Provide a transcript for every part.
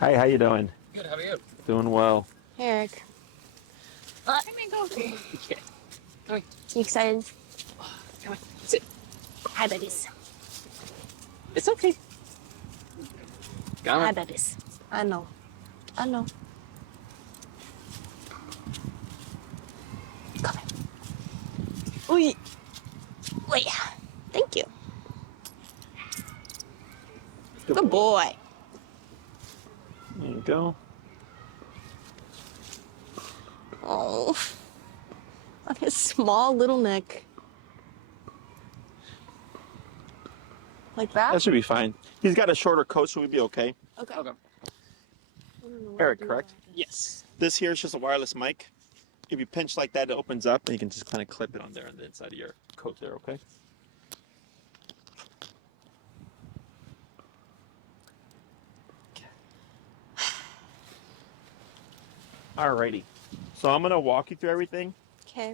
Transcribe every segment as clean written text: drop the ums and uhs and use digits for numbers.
Hi, how you doing? Good, how are you? Doing well. Hey, Eric. Let me go. Yeah. Come on, You excited? come on, sit. Hi, babies. It's okay. Come Hi, on. babies. I know. I know. Come here. Wait. Wait. Thank you. Good boy. There you go. Oh, on his small little neck. Like that? That should be fine. He's got a shorter coat, so we'd be okay. Okay. Okay. I don't know what Eric, to do correct? about this. Yes. This here is just a wireless mic. If you pinch like that, it opens up, and you can just kind of clip it on there on the inside of your coat there, okay? Alrighty. So I'm going to walk you through everything. Okay.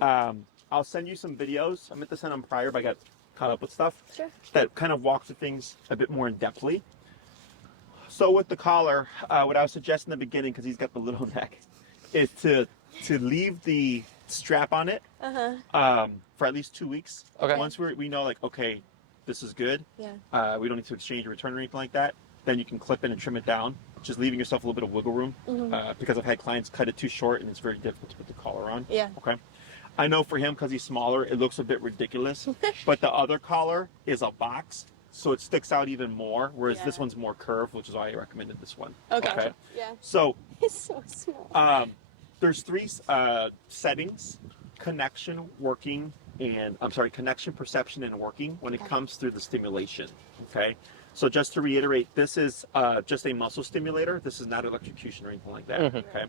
I'll send you some videos. I meant to send them prior, but I got caught up with stuff. Sure. That kind of walk through things a bit more in depthly. So with the collar, what I was suggesting in the beginning, because he's got the little neck, is to leave the strap on it for at least 2 weeks. Okay. Once we know, like, okay, this is good. Yeah. We don't need to exchange or return or anything like that. Then you can clip it and trim it down, just leaving yourself a little bit of wiggle room. Because I've had clients cut it too short, and it's very difficult to put the collar on. Yeah. Okay. I know for him, because he's smaller, it looks a bit ridiculous. But the other collar is a box, so it sticks out even more, whereas this Yeah. one's more curved, which is why I recommended this one. Okay. Yeah. So He's so small. there's three settings: connection, working, and connection, perception, and working when it comes through the stimulation. Okay. So just to reiterate, this is just a muscle stimulator. This is not electrocution or anything like that. Okay.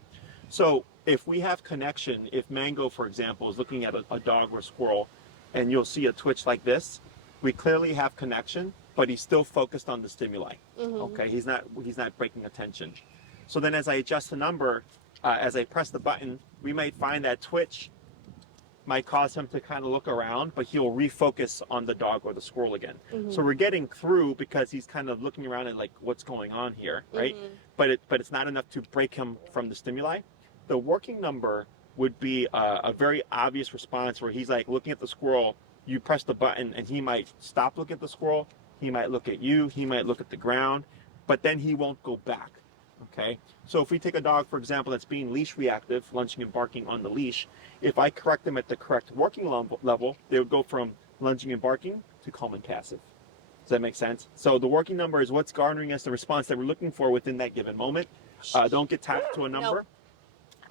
So if we have connection, if Mango, for example, is looking at a dog or a squirrel, and you'll see a twitch like this, we clearly have connection, but he's still focused on the stimuli. Okay, he's not breaking attention. So then, as I adjust the number, as I press the button, we might find that twitch might cause him to kind of look around, but he'll refocus on the dog or the squirrel again. So we're getting through because he's kind of looking around at like what's going on here, right? But it's not enough to break him from the stimuli. The working number would be a very obvious response where he's like looking at the squirrel. You press the button and he might stop looking at the squirrel. He might look at you. He might look at the ground, but then he won't go back. Okay. So if we take a dog, for example, that's being leash reactive, lunging and barking on the leash, if I correct them at the correct working level, they would go from lunging and barking to calm and passive. Does that make sense? So the working number is what's garnering us the response that we're looking for within that given moment. Don't get tapped to a number.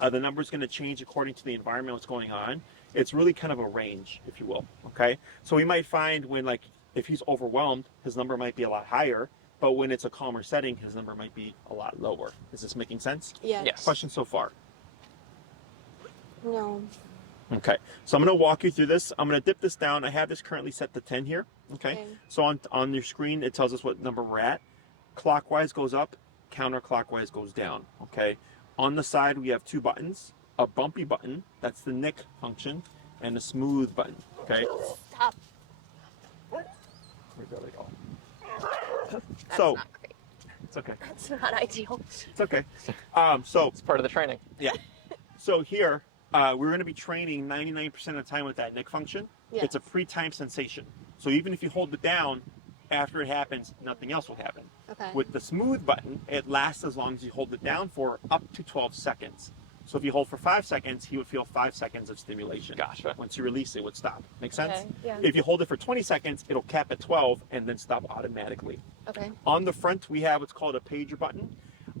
The number is going to change according to the environment, what's going on. It's really kind of a range, if you will. Okay. So we might find when, like, if he's overwhelmed, his number might be a lot higher. But when it's a calmer setting, his number might be a lot lower. Is this making sense? Yeah. Yes. Question so far? No. Okay. So I'm going to walk you through this. I'm going to dip this down. I have this currently set to 10 here. Okay. So on your screen, it tells us what number we're at. Clockwise goes up, counterclockwise goes down. Okay. On the side, we have two buttons. A bumpy button, that's the nick function, and a smooth button. Okay. Stop. Where do they go? That's So not great. it's okay. That's not ideal. It's okay. So It's part of the training. yeah. So here, we're going to be training 99% of the time with that nick function. Yes. It's a pre-timed sensation. So even if you hold it down, after it happens, nothing else will happen. Okay. With the smooth button, it lasts as long as you hold it down for up to 12 seconds. So if you hold for 5 seconds, he would feel 5 seconds of stimulation. Gotcha. Once you release it, would stop. Make sense? Okay, yeah. If you hold it for 20 seconds, it'll cap at 12 and then stop automatically. Okay. On the front, we have what's called a pager button.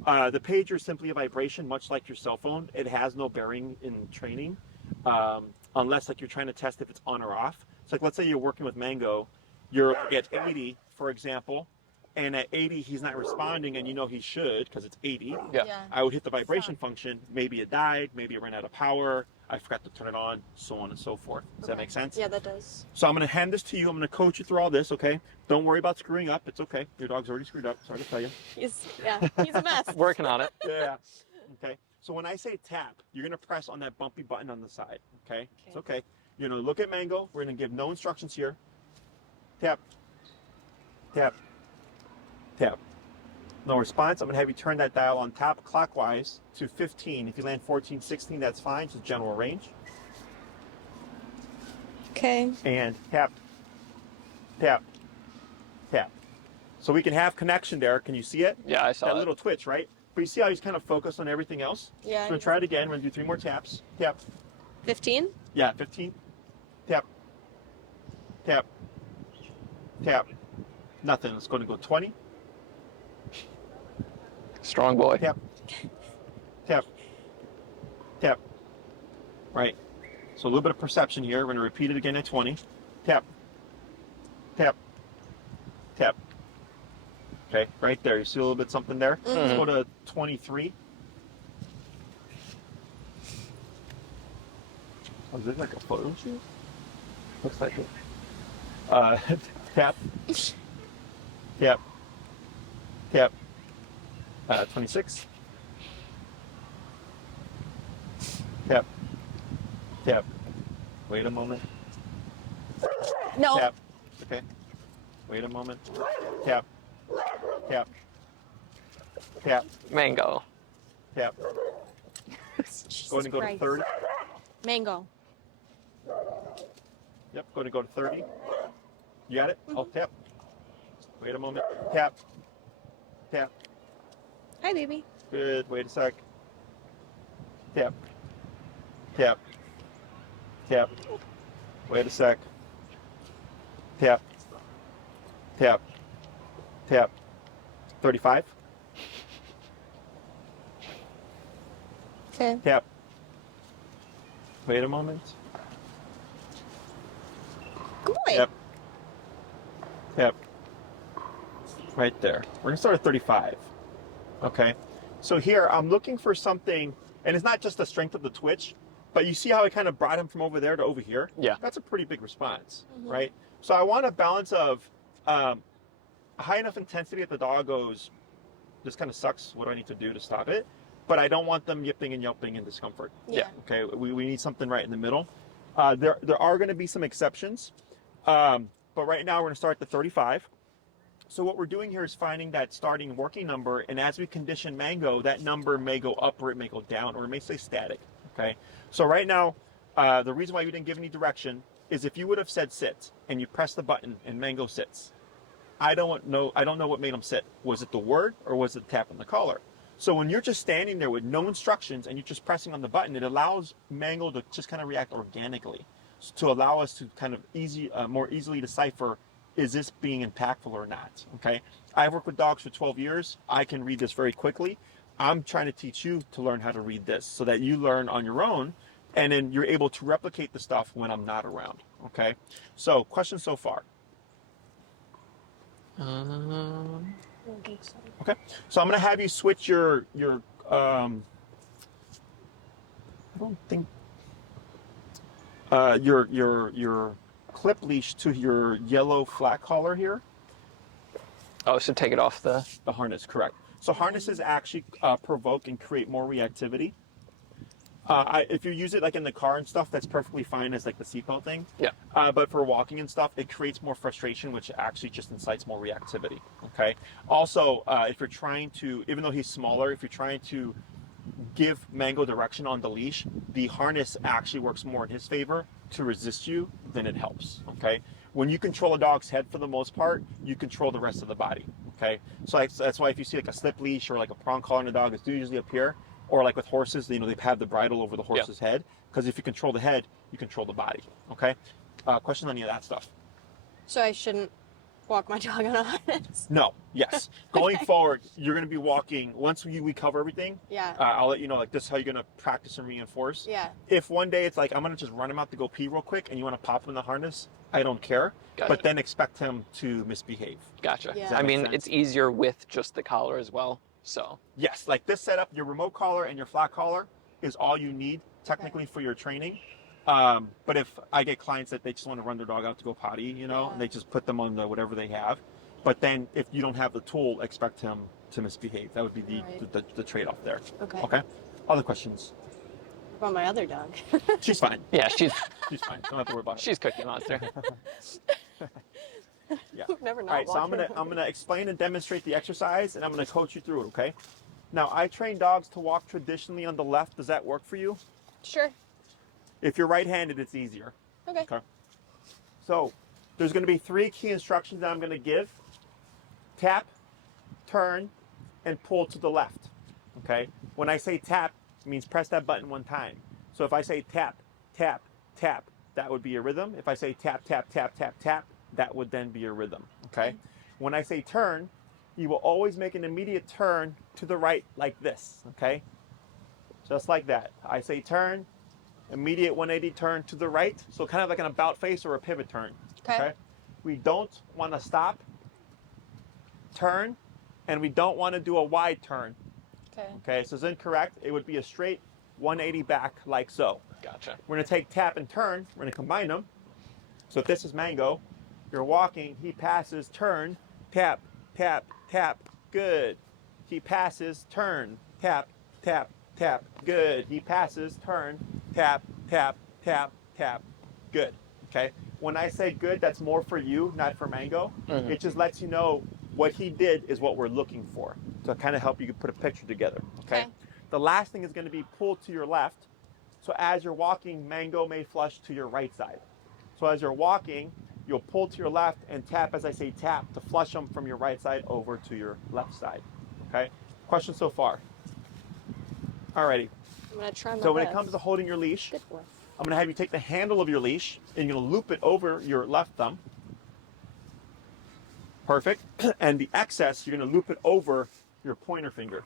The pager is simply a vibration, much like your cell phone. It has no bearing in training, unless like you're trying to test if it's on or off. So like, let's say you're working with Mango, you're at 80, for example, and at 80 he's not responding, and you know he should because it's 80. Yeah. I would hit the vibration function. Maybe it died, maybe it ran out of power, I forgot to turn it on, so on and so forth. Does that make sense? Yeah, that does. So I'm going to hand this to you. I'm going to coach you through all this, okay? Don't worry about screwing up. It's okay. Your dog's already screwed up. Sorry to tell you. He's a mess. Working on it. Yeah. Okay. So when I say tap, you're going to press on that bumpy button on the side, okay? It's okay. You're going to look at Mango. We're going to give no instructions here. Tap. Tap. Tap. No response. I'm going to have you turn that dial on top clockwise to 15. If you land 14, 16, that's fine. Just general range. Okay. And tap, tap, tap. So we can have connection there. Can you see it? Yeah, I saw that it. little twitch, right? But you see how he's kind of focused on everything else? Yeah. So we're going to try it again. We're going to do 3 more taps. Tap. 15? Yeah, 15. Tap. Tap. Tap. Nothing. It's going to go 20. Strong boy. Tap. Tap. Tap. Right. So a little bit of perception here. We're going to repeat it again at 20. Tap. Tap. Tap. Okay, right there. You see a little bit something there? Let's go to 23. Oh, is this like a photo shoot? Looks like it. Tap. Tap. Tap. 26. Tap. Tap. Wait a moment. No. Tap. Okay. Wait a moment. Tap. Tap. Tap. Mango. Tap. Jesus Go ahead and go to Christ. 30. Mango. Yep, go ahead and go to 30. You got it? Oh, tap. Wait a moment. Tap. Tap. Hi, baby. Good. Wait a sec. Tap. Tap. Tap. Wait a sec. Tap. Tap. Tap. 35. Okay. Tap. Wait a moment. Good boy. Tap. Tap. Right there. We're gonna start at 35. Okay. So here I'm looking for something, and it's not just the strength of the twitch, but you see how I kind of brought him from over there to over here? Yeah. That's a pretty big response, right? So I want a balance of high enough intensity that the dog goes, this kind of sucks, what do I need to do to stop it? But I don't want them yipping and yelping in discomfort. Yeah. Okay, we need something right in the middle. There are going to be some exceptions, but right now we're going to start at the 35. So what we're doing here is finding that starting working number, and as we condition Mango, that number may go up or it may go down, or it may stay static. Okay, so right now, the reason why we didn't give any direction is if you would have said sit and you press the button and Mango sits. I don't know what made him sit. Was it the word or was it the tap on the collar? So when you're just standing there with no instructions and you're just pressing on the button, it allows Mango to just kind of react organically, to allow us to kind of more easily decipher, is this being impactful or not? Okay, I've worked with dogs for 12 years. I can read this very quickly. I'm trying to teach you to learn how to read this so that you learn on your own, and then you're able to replicate the stuff when I'm not around. Okay, so questions so far? Okay, so I'm gonna have you switch your I don't think your clip leash to your yellow flat collar here. Oh, so take it off the... The harness, correct. So harnesses actually provoke and create more reactivity. If you use it like in the car and stuff, that's perfectly fine as like the seatbelt thing. Yeah. But for walking and stuff, it creates more frustration, which actually just incites more reactivity. Okay. Also, if you're trying to, even though he's smaller, if you're trying to give Mango direction on the leash, the harness actually works more in his favor to resist you than it helps. Okay. When you control a dog's head for the most part, you control the rest of the body. Okay. So that's why if you see like a slip leash or like a prong collar on a dog, it's usually up here. Or like with horses, you know, they have the bridle over the horse's head. Because if you control the head, you control the body. Okay? Questions on any of that stuff? So I shouldn't walk my dog on a harness? No. Yes. Going forward, you're going to be walking, once we cover everything, Yeah. I'll let you know, like, this is how you're going to practice and reinforce. Yeah. If one day it's like, I'm going to just run him out to go pee real quick and you want to pop him in the harness, I don't care. Gotcha. But then expect him to misbehave. Gotcha. Yeah. that I make mean, sense? it's easier with just the collar as well, so... Yes, like this setup, your remote collar and your flat collar is all you need technically for your training. But if I get clients that they just want to run their dog out to go potty, you know, and they just put them on the whatever they have. But then if you don't have the tool, expect him to misbehave. That would be the trade-off there. Okay. Okay. Other questions? What about my other dog? She's fine. Yeah, she's She's fine. Don't have to worry about it. she's Cookie Monster. Yeah. Never All not right, so I'm walking. gonna explain and demonstrate the exercise, and I'm gonna coach you through it. Okay. Now I train dogs to walk traditionally on the left. Does that work for you? Sure. If you're right-handed, it's easier. Okay. Okay. So there's gonna be 3 key instructions that I'm gonna give: tap, turn, and pull to the left. Okay. When I say tap, it means press that button 1 time. So if I say tap, tap, tap, that would be a rhythm. If I say tap, tap, tap, tap, tap, that would then be a rhythm. Okay. When I say turn, you will always make an immediate turn to the right like this. Okay. Just like that. I say turn, immediate 180 turn to the right. So kind of like an about face or a pivot turn. Okay. We don't want to stop, turn, and we don't want to do a wide turn. Okay. Okay, so it's incorrect. It would be a straight 180 back like so. Gotcha. We're gonna take tap and turn. We're gonna combine them. So if this is Mango, you're walking, he passes, turn, tap, tap, tap, good. He passes, turn, tap, tap, tap, good. He passes, turn, tap, tap, tap, tap, good. Okay. When I say good, that's more for you, not for Mango. Mhm. It just lets you know what he did is what we're looking for to kind of help you put a picture together. Okay. Okay. The last thing is going to be pull to your left. So as you're walking, Mango may flush to your right side. So as you're walking, you'll pull to your left and tap as I say tap to flush them from your right side over to your left side. Okay. Questions so far? Alrighty. I'm gonna try my So when it best. comes to holding your leash, Good boy. I'm going to have you take the handle of your leash and you're going to loop it over your left thumb. Perfect. And the excess, you're going to loop it over your pointer finger.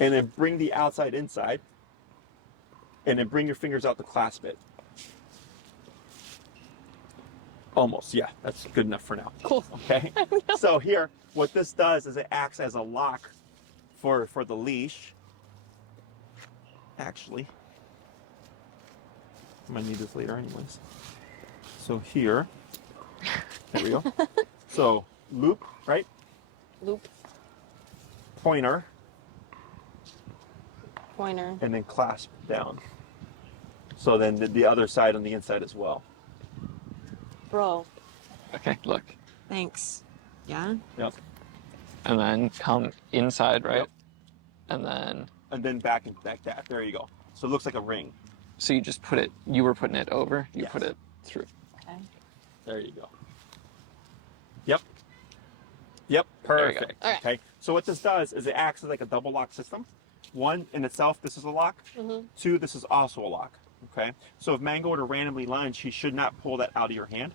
And then bring the outside inside. And then bring your fingers out to clasp it. Almost, yeah, that's good enough for now. Cool. Okay. So here, what this does is it acts as a lock for the leash. Actually, I might need this later anyways. So here, there we go. So loop, right? Loop. Pointer, Pointer. and then clasp down. So then the other side on the inside as well. Bro. Okay, look. Thanks. Yeah? Yep. And then come inside, right? Yep. And then, back and back that. There you go. So it looks like a ring. so you just put it, you were putting it over, you Yes. put it through. Okay. There you go. Yep. Yep. There you go. Perfect. All right. Okay. So what this does is it acts as like a double lock system. 1, in itself, this is a lock. Mm-hmm. 2, this is also a lock. Okay. So if Mango were to randomly lunge, he should not pull that out of your hand.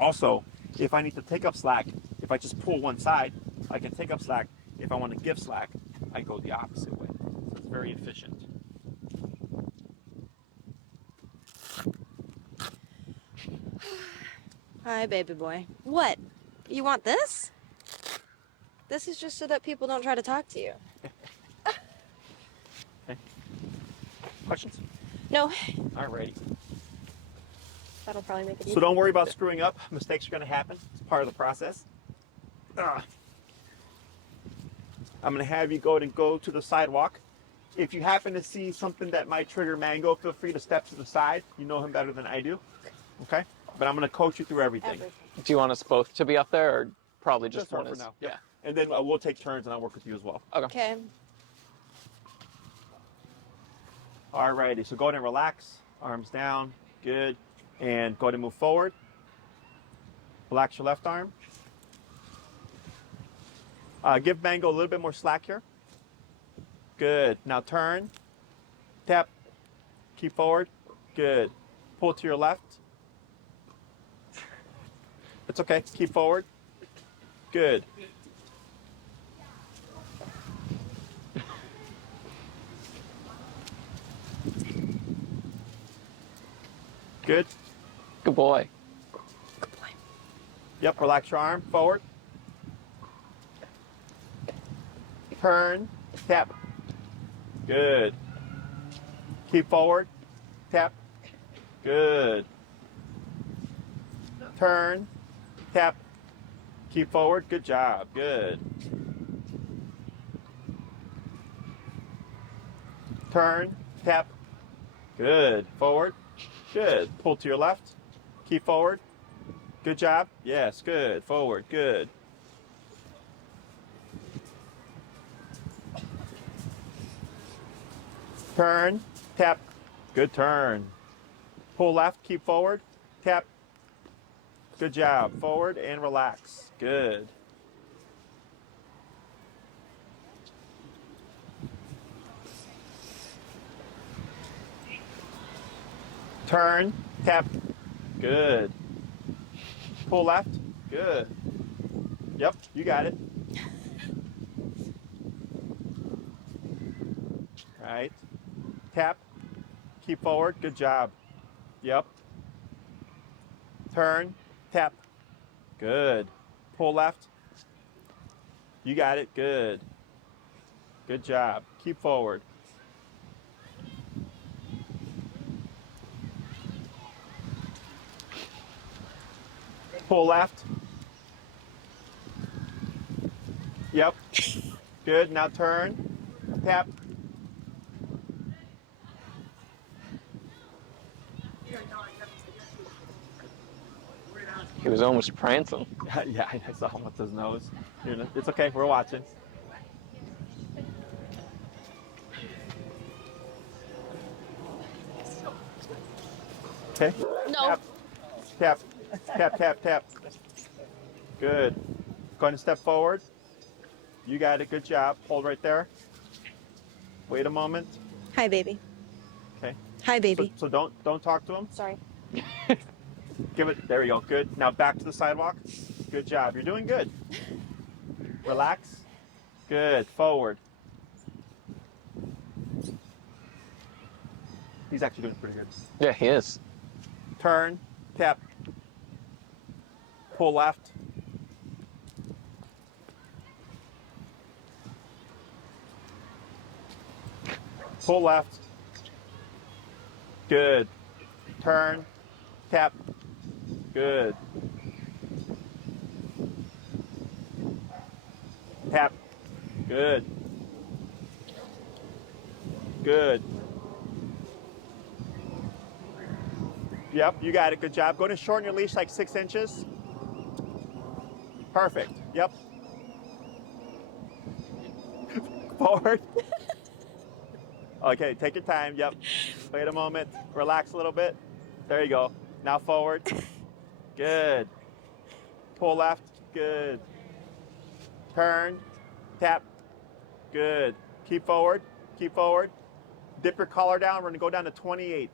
Also, if I need to take up slack, if I just pull one side, I can take up slack. If I want to give slack, I go the opposite way. So it's very efficient. Hi, baby boy. What? You want this? This is just so that people don't try to talk to you. Questions? No. Alrighty. That'll probably make it So don't worry about screwing up. Mistakes are going to happen. It's part of the process. I'm going to have you go to the sidewalk. If you happen to see something that might trigger Mango, feel free to step to the side. You know him better than I do. Okay? But I'm going to coach you through everything. Everything. Do you want us both to be up there, or probably just her one for is? now. Yeah. And then we'll take turns and I'll work with you as well. Okay. Okay. Alrighty, so go ahead and relax. Arms down. Good. And go ahead and move forward. Relax your left arm. Give Mango a little bit more slack here. Good. Now turn. Tap. Keep forward. Good. Pull to your left. It's okay. Keep forward. Good. Good. Good boy. Yep, relax your arm. Forward. Turn. Tap. Good. Keep forward. Tap. Good. Turn. Tap. Keep forward. Good job. Good. Turn. Tap. Good. Forward. Good. Pull to your left. Keep forward. Good job. Yes, good. Forward. Good. Turn. Tap. Good turn. Pull left. Keep forward. Tap. Good job. Forward and relax. Good. Turn. Tap. Good. Pull left. Good. Yep, you got it. Right. Tap. Keep forward. Good job. Yep. Turn. Tap. Good. Pull left. You got it. Good. Good job. Keep forward. Pull left. Yep. Good. Now turn. Tap. He was almost prancing. Yeah, I saw him with his nose. It's okay. We're watching. Okay. No. Tap. Tap, tap, tap. Good. Go ahead and step forward. You got it. Good job. Hold right there. Wait a moment. Hi, baby. Okay. Hi, baby. So don't talk to him. Sorry. Give it. There we go. Good. Now back to the sidewalk. Good job. You're doing good. Relax. Good. Forward. He's actually doing pretty good. Yeah, he is. Turn. Tap. Pull left. Pull left. Good. Turn. Tap. Good. Tap. Good. Good. Yep, you got it. Good job. Go ahead and shorten your leash like 6 inches. Perfect. Yep. Forward. Okay, take your time. Yep. Wait a moment. Relax a little bit. There you go. Now forward. Good. Pull left. Good. Turn. Tap. Good. Keep forward. Keep forward. Dip your collar down. We're going to go down to 28.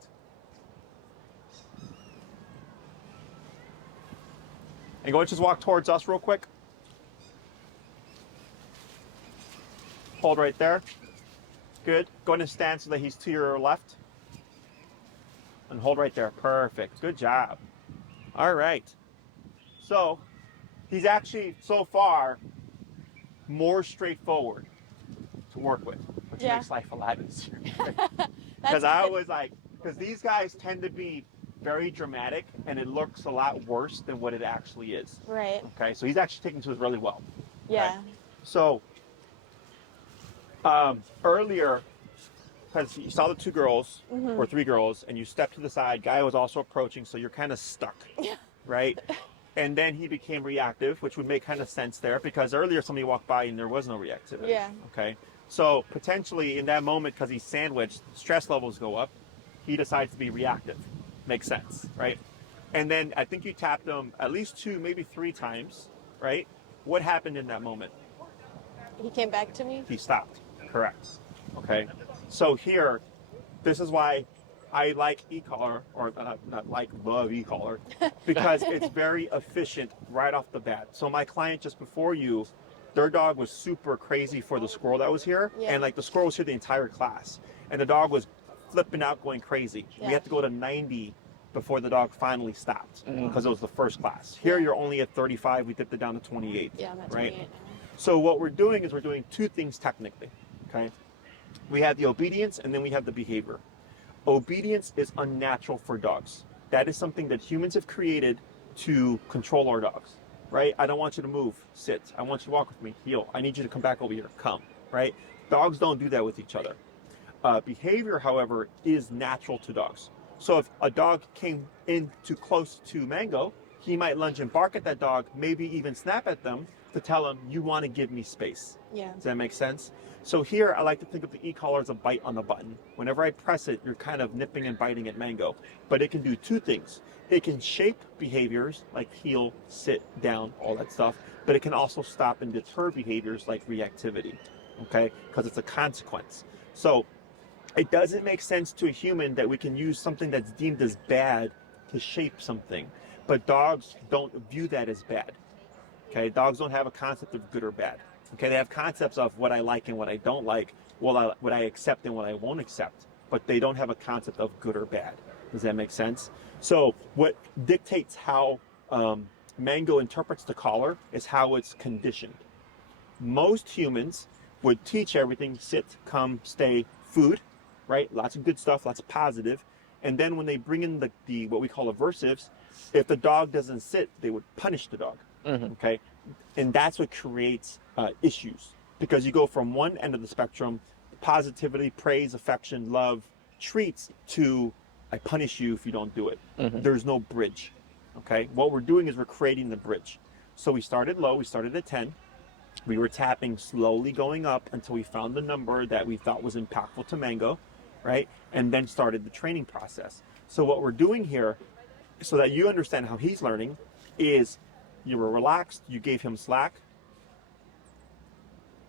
And go ahead and just walk towards us real quick. Hold right there. Good. Go ahead and stand so that he's to your left. And hold right there. Perfect. Good job. All right. So he's actually, so far, more straightforward to work with, which Yeah. makes life a lot easier. Because I was like, because these guys tend to be very dramatic, and it looks a lot worse than what it actually is. Right. Okay, so he's actually taking to it really well. Yeah. So earlier, because you saw the 2 girls or 3 girls, and you stepped to the side, guy was also approaching, so you're kind of stuck, right? And then he became reactive, which would make kind of sense there, because earlier somebody walked by and there was no reactivity. Yeah. Okay, so potentially in that moment, because he's sandwiched, stress levels go up, he decides to be reactive. Makes sense, right? And then I think you tapped him at least 2, maybe 3 times, right? What happened in that moment? He came back to me. He stopped. Correct. Okay. So here, this is why I like e-collar, or not like, love e-collar, because it's very efficient right off the bat. So my client just before you, their dog was super crazy for the squirrel that was here, Yeah. and like the squirrel was here the entire class, and the dog was flipping out, going crazy. Yeah. We had to go to 90 before the dog finally stopped, because it was the first class. Here you're only at 35. We dipped it down to 28. Yeah, I'm at right? 28 So what we're doing is we're doing 2 things technically, okay? We have the obedience and then we have the behavior. Obedience is unnatural for dogs. That is something that humans have created to control our dogs, right? I don't want you to move, sit. I want you to walk with me, heel. I need you to come back over here, come, right? Dogs don't do that with each other. Behavior, however, is natural to dogs. So if a dog came in too close to Mango, he might lunge and bark at that dog, maybe even snap at them to tell them, you want to give me space. Yeah. Does that make sense? So here, I like to think of the e-collar as a bite on the button. Whenever I press it, you're kind of nipping and biting at Mango. But it can do two things. It can shape behaviors like heel, sit, down, all that stuff. But it can also stop and deter behaviors like reactivity, okay? Because it's a consequence. So it doesn't make sense to a human that we can use something that's deemed as bad to shape something. But dogs don't view that as bad. Okay, dogs don't have a concept of good or bad. Okay, they have concepts of what I like and what I don't like, what I accept and what I won't accept, but they don't have a concept of good or bad. Does that make sense? So what dictates how Mango interprets the collar is how it's conditioned. Most humans would teach everything, sit, come, stay, food, right? Lots of good stuff, lots of positive. And then when they bring in the what we call aversives, if the dog doesn't sit, they would punish the dog. Okay, and that's what creates issues, because you go from one end of the spectrum, positivity, praise, affection, love, treats, to I punish you if you don't do it. There's no bridge. Okay, what we're doing is we're creating the bridge. So we started low, we started at 10. We were tapping, slowly going up until we found the number that we thought was impactful to Mango, right? And then started the training process. So what we're doing here, so that you understand how he's learning, is you were relaxed, you gave him slack.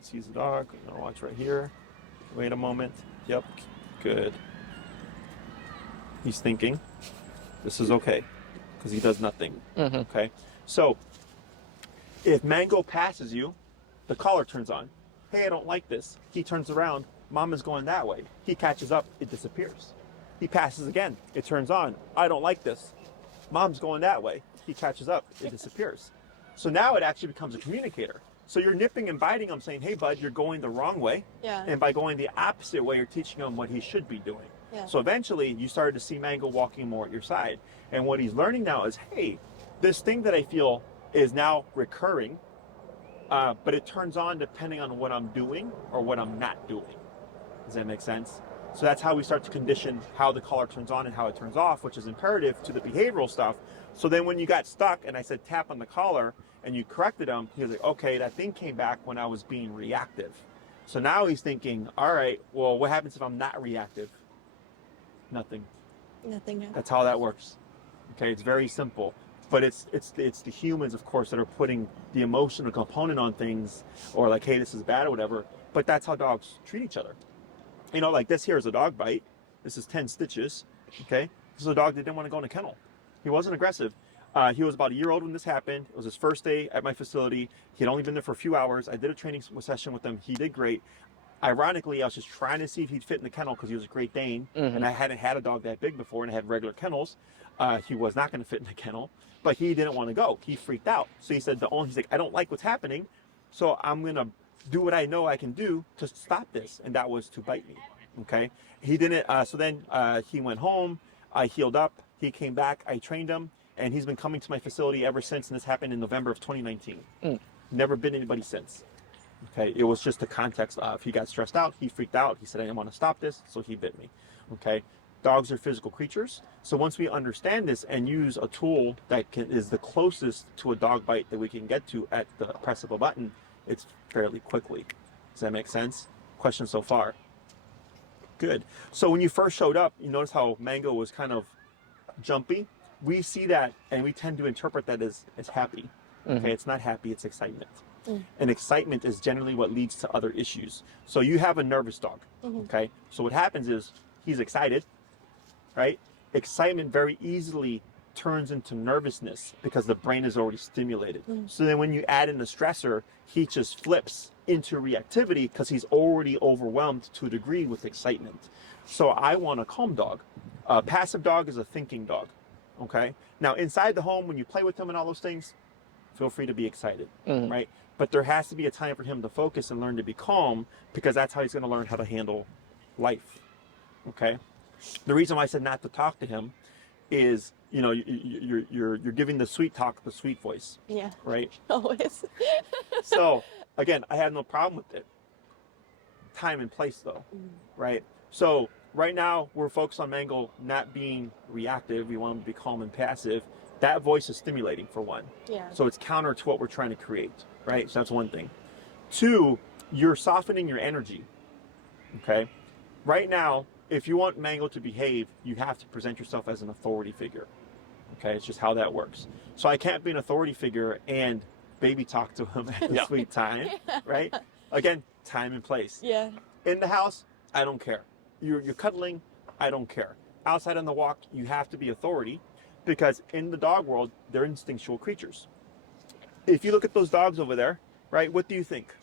Sees the dog, I'm gonna watch right here. Wait a moment. Yep, good. He's thinking. This is okay, because he does nothing. Okay, so if Mango passes you, the collar turns on. Hey, I don't like this. He turns around, Mom is going that way. He catches up, it disappears. He passes again, it turns on. I don't like this. Mom's going that way. He catches up, it disappears. So now it actually becomes a communicator. So you're nipping and biting him, saying, hey, bud, you're going the wrong way. Yeah. And by going the opposite way, you're teaching him what he should be doing. Yeah. So eventually, you started to see Mango walking more at your side. And what he's learning now is, hey, this thing that I feel is now recurring, but it turns on depending on what I'm doing or what I'm not doing. Does that make sense? So that's how we start to condition how the collar turns on and how it turns off, which is imperative to the behavioral stuff. So then when you got stuck and I said tap on the collar and you corrected him, he was like, okay, that thing came back when I was being reactive. So now he's thinking, all right, well, what happens if I'm not reactive? Nothing. Nothing happened. That's how that works. Okay, it's very simple. But it's the humans, of course, that are putting the emotional component on things, or like, hey, this is bad or whatever. But that's how dogs treat each other. You know, like this here is a dog bite. This is 10 stitches, okay? This is a dog that didn't want to go in a kennel. He wasn't aggressive. He was about a year old when this happened. It was his first day at my facility. He had only been there for a few hours. I did a training session with him. He did great. Ironically, I was just trying to see if he'd fit in the kennel because he was a Great Dane, and I hadn't had a dog that big before, and I had regular kennels. He was not going to fit in the kennel, but he didn't want to go. He freaked out. So he said, he's like, I don't like what's happening, so I'm going to do what I know I can do to stop this, and that was to bite me. Okay, he didn't. So then he went home. I healed up. He came back. I trained him, and he's been coming to my facility ever since. And this happened in November of 2019. Never been anybody since. Okay, it was just the context of he got stressed out. He freaked out. He said, I want to stop this, so he bit me. Okay, dogs are physical creatures. So once we understand this and use a tool that is the closest to a dog bite that we can get to at the press of a button, it's fairly quickly. Does that make sense? Question so far? Good. So when you first showed up, you notice how Mango was kind of jumpy. We see that and we tend to interpret that as happy. Okay, it's not happy, it's excitement. And excitement is generally what leads to other issues. So you have a nervous dog. Okay, so what happens is he's excited, right? Excitement very easily turns into nervousness because the brain is already stimulated. So then when you add in the stressor, he just flips into reactivity because he's already overwhelmed to a degree with excitement. So I want a calm dog. A passive dog is a thinking dog. Okay. Now inside the home, when you play with him and all those things, feel free to be excited, right? But there has to be a time for him to focus and learn to be calm, because that's how he's going to learn how to handle life. Okay. The reason why I said not to talk to him is, you know, you're giving the sweet talk the sweet voice. Yeah. Right. Always. So again, I have no problem with it. Time and place though, right? So right now we're focused on Mango not being reactive. We want him to be calm and passive. That voice is stimulating for one. Yeah. So it's counter to what we're trying to create, right? So that's one thing. Two, you're softening your energy, okay? Right now, if you want Mango to behave, you have to present yourself as an authority figure, okay? It's just how that works. So I can't be an authority figure and baby talk to him at the sweet time, right? Again, time and place. Yeah. In the house, I don't care. You're cuddling, I don't care. Outside on the walk, you have to be authority because in the dog world, they're instinctual creatures. If you look at those dogs over there, right, what do you think?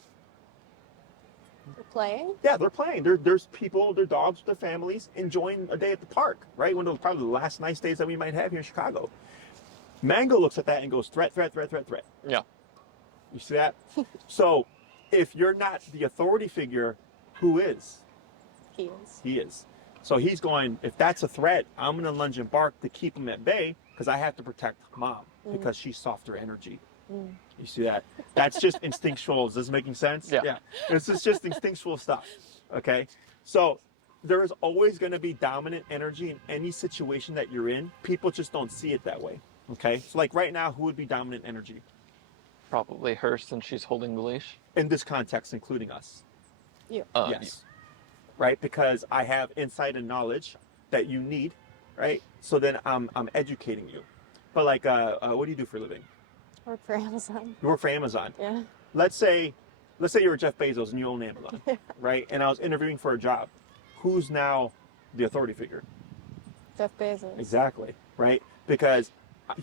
We're playing? Yeah, they're playing. There's people, their dogs, their families enjoying a day at the park, right? One of the, probably the last nice days that we might have here in Chicago. Mango looks at that and goes, threat, threat, threat, threat, threat. Yeah. You see that? So if you're not the authority figure, who is? He is. He is. So he's going, if that's a threat, I'm going to lunge and bark to keep him at bay because I have to protect mom because she's softer energy. You see that? That's just instinctual. Is this making sense? Yeah. This is just instinctual stuff. Okay? So there is always going to be dominant energy in any situation that you're in. People just don't see it that way. Okay? So like right now, who would be dominant energy? Probably her since she's holding the leash. In this context, including us. You. Yes. Right? Because I have insight and knowledge that you need, right? So then I'm educating you. But like, what do you do for a living? Work for Amazon. You work for Amazon. Yeah. Let's say you're Jeff Bezos and you own Amazon, right? And I was interviewing for a job. Who's now the authority figure? Jeff Bezos. Exactly, right? Because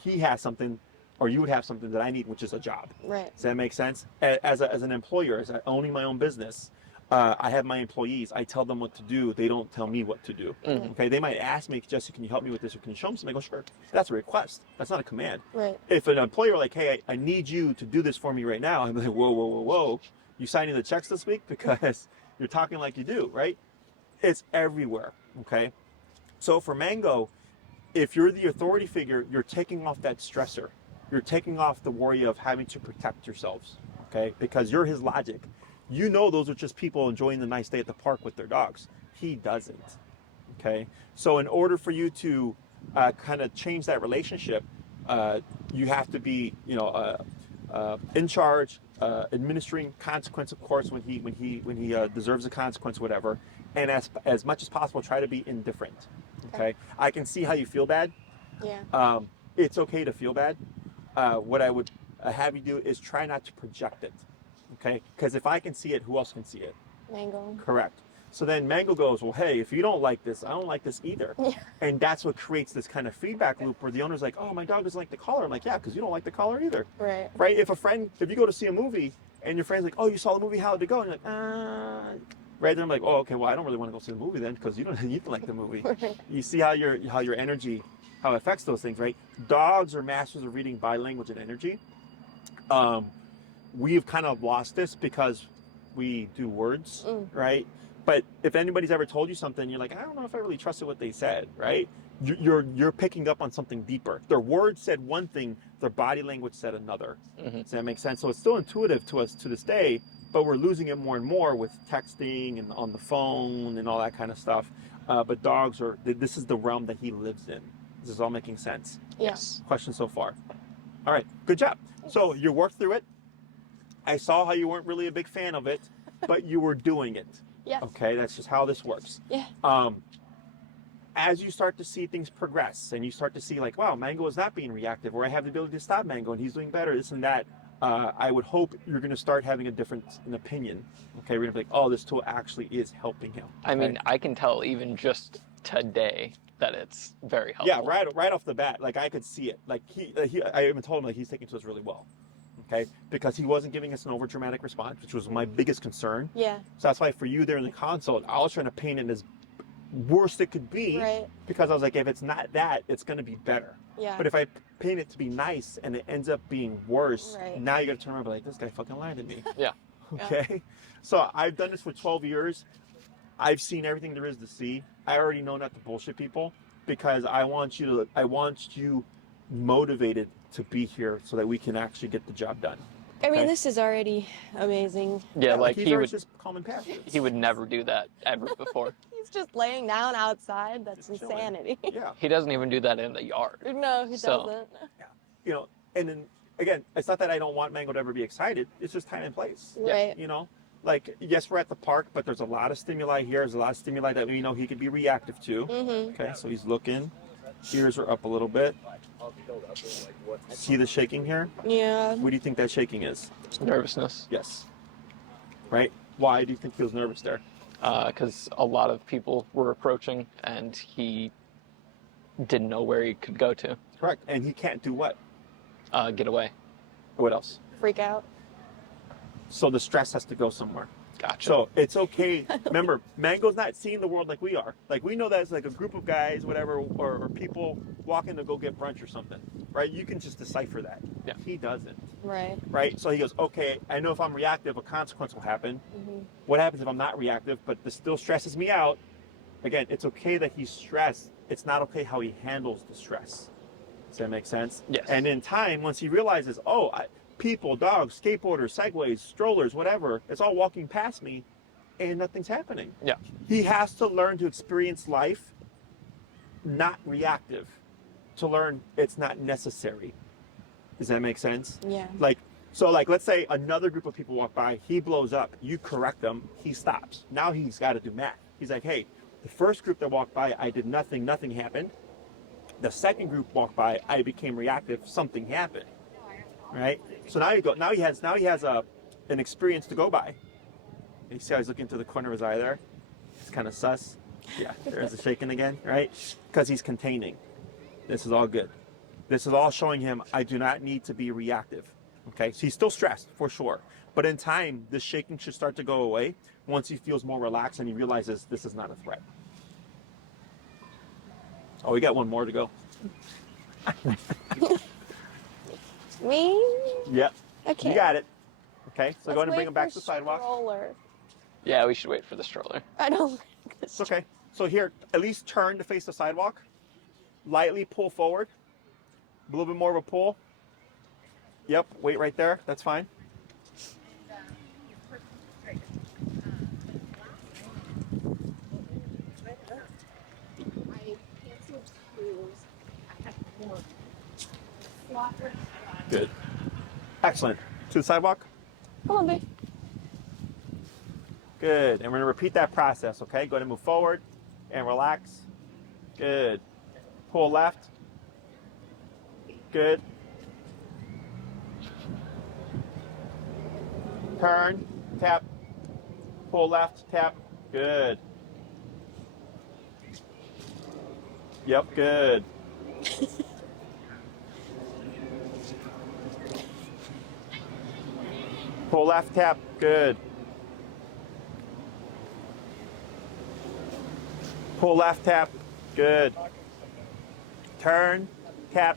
he has something, or you would have something that I need, which is a job. Right. Does that make sense? As an employer, as owning my own business, I have my employees. I tell them what to do. They don't tell me what to do. Okay? They might ask me, Jesse, can you help me with this, or can you show me something? I go, sure. That's a request. That's not a command. Right. If an employer like, hey, I need you to do this for me right now, I'm like, whoa, whoa, whoa, whoa. You signing the checks this week because you're talking like you do, right? It's everywhere. Okay? So for Mango, if you're the authority figure, you're taking off that stressor. You're taking off the worry of having to protect yourselves, okay? Because you're his logic. You know those are just people enjoying the nice day at the park with their dogs. He doesn't, okay? So in order for you to kind of change that relationship, you have to be, in charge, administering consequence, of course, when he deserves a consequence, whatever. And as much as possible, try to be indifferent, okay? I can see how you feel bad. Yeah. It's okay to feel bad. What I would have you do is try not to project it, okay? Because if I can see it, who else can see it? Mango. Correct. So then Mango goes, well, hey, if you don't like this, I don't like this either. Yeah. And that's what creates this kind of feedback loop where the owner's like, oh, my dog doesn't like the collar. I'm like, yeah, because you don't like the collar either. Right. Right? If you go to see a movie and your friend's like, oh, you saw the movie, how did it go? And you're like, right? Then I'm like, oh, okay, well, I don't really want to go see the movie then because you didn't like the movie. Right. You see how your energy, how it affects those things, right? Dogs are masters of reading body language and energy. We've kind of lost this because we do words, right? But if anybody's ever told you something, you're like, I don't know if I really trusted what they said, right? You're picking up on something deeper. Their words said one thing, their body language said another. Does that make sense? So it's still intuitive to us to this day, but we're losing it more and more with texting and on the phone and all that kind of stuff. But dogs this is the realm that he lives in. This is all making sense. Yes. Question so far. All right, good job. So you worked through it. I saw how you weren't really a big fan of it, but you were doing it. Yes. Okay, that's just how this works. Yeah. As you start to see things progress and you start to see like, wow, Mango is not being reactive, or I have the ability to stop Mango and he's doing better, this and that, I would hope you're going to start having a difference in opinion. Okay, we're going to be like, oh, this tool actually is helping him. I mean, I can tell even just today that it's very helpful. Yeah, right off the bat, like I could see it. Like I even told him like he's taking to us really well. Okay, because he wasn't giving us an over dramatic response, which was my biggest concern. Yeah. So that's why for you there in the console, I was trying to paint it as worst it could be, Right. because I was like, if it's not that, it's going to be better. Yeah. But if I paint it to be nice and it ends up being worse, Right. now you got to turn around and be like, this guy fucking lied to me. Yeah. Okay. So I've done this for 12 years. I've seen everything there is to see. I already know not to bullshit people because I want you motivated to be here so that we can actually get the job done. I mean, Okay. this is already amazing. Yeah, like he's he always would just calm and passive. he would never do that ever before. He's He's just laying down outside. That's Just chilling. insanity. Yeah. He doesn't even do that in the yard. No, he So- doesn't. You know, and then again, it's not that I don't want Mango to ever be excited. It's just time and place. Right. You know, like yes, we're at the park, but there's a lot of stimuli here. There's a lot of stimuli that we know he could be reactive to. Mm-hmm. Okay, so he's looking. Ears are up a little bit. See the shaking here? Yeah. What do you think that shaking is? Nervousness. Yes. Right? Why do you think he was nervous there? Because a lot of people were approaching and he didn't know where he could go to. Correct. And he can't do what? Get away. What else? Freak out. So the stress has to go somewhere. Gotcha. So it's okay. Remember, Mango's not seeing the world like we are. Like we know that it's like a group of guys, whatever, or people walking to go get brunch or something, right? You can just decipher that. Yeah. He doesn't, Right. right? So he goes, okay, I know if I'm reactive, a consequence will happen. Mm-hmm. What happens if I'm not reactive, but this still stresses me out? Again, it's okay that he's stressed. It's not okay how he handles the stress. Does that make sense? Yes. And in time, once he realizes, oh, people, dogs, skateboarders, segways, strollers, whatever, it's all walking past me and nothing's happening. Yeah. He has to learn to experience life not reactive, to learn it's not necessary. Does that make sense? Yeah. Like, let's say another group of people walk by, he blows up, you correct him, he stops. Now he's got to do math. He's like, hey, the first group that walked by, I did nothing, nothing happened. The second group walked by, I became reactive, something happened. Right? So now he has an experience to go by. You see how he's looking into the corner of his eye there? It's kind of sus. Yeah, there's the shaking again, right? Because he's containing. This is all good. This is all showing him I do not need to be reactive. Okay, so he's still stressed for sure. But in time, this shaking should start to go away once he feels more relaxed and he realizes this is not a threat. Oh, we got one more to go. Me? Yep. Okay. You got it. Okay, so Let's go ahead and bring wait him back for to the sidewalk. stroller. Yeah, we should wait for the stroller. I don't. It's okay. So here, at least turn to face the sidewalk. Lightly pull forward. A little bit more of a pull. Yep, wait right there. That's fine. Good. Excellent. To the sidewalk. Come on, babe. Good. And we're going to repeat that process, okay? Go ahead and move forward and relax. Good. Pull left. Good. Turn, tap. Pull left, tap. Good. Yep, good. Pull left, tap. Good. Pull left, tap. Good. Turn, tap.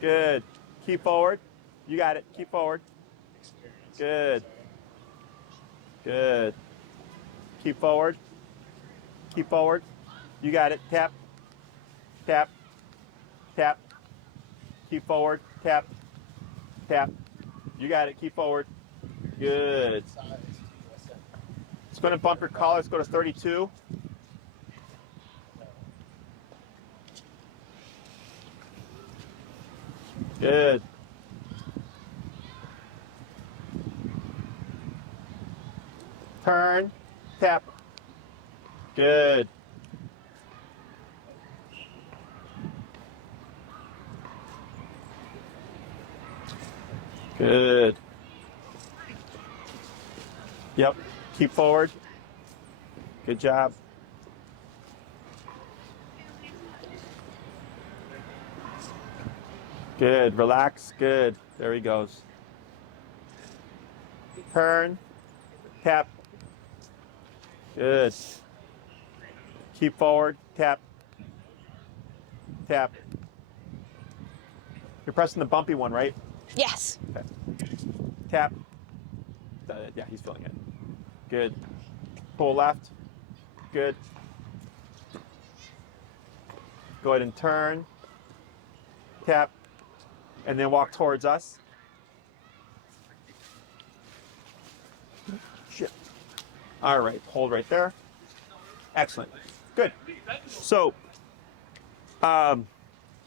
Good. Keep forward. You got it. Keep forward. Good. Good. Keep forward. Keep forward. You got it. Tap. Tap. Tap. Keep forward. Tap. Tap. You got it. Keep forward. Good. It's going to bump your collar. Let's go to 32. Good. Turn, tap. Good. Good. Yep. Keep forward. Good job. Good. Relax. Good. There he goes. Turn. Tap. Good. Keep forward. Tap. Tap. You're pressing the bumpy one, right? Yes. Okay. Tap. Yeah, he's feeling it. Good. Pull left. Good. Go ahead and turn. Tap. And then walk towards us. Shit. All right, hold right there. Excellent. Good. So,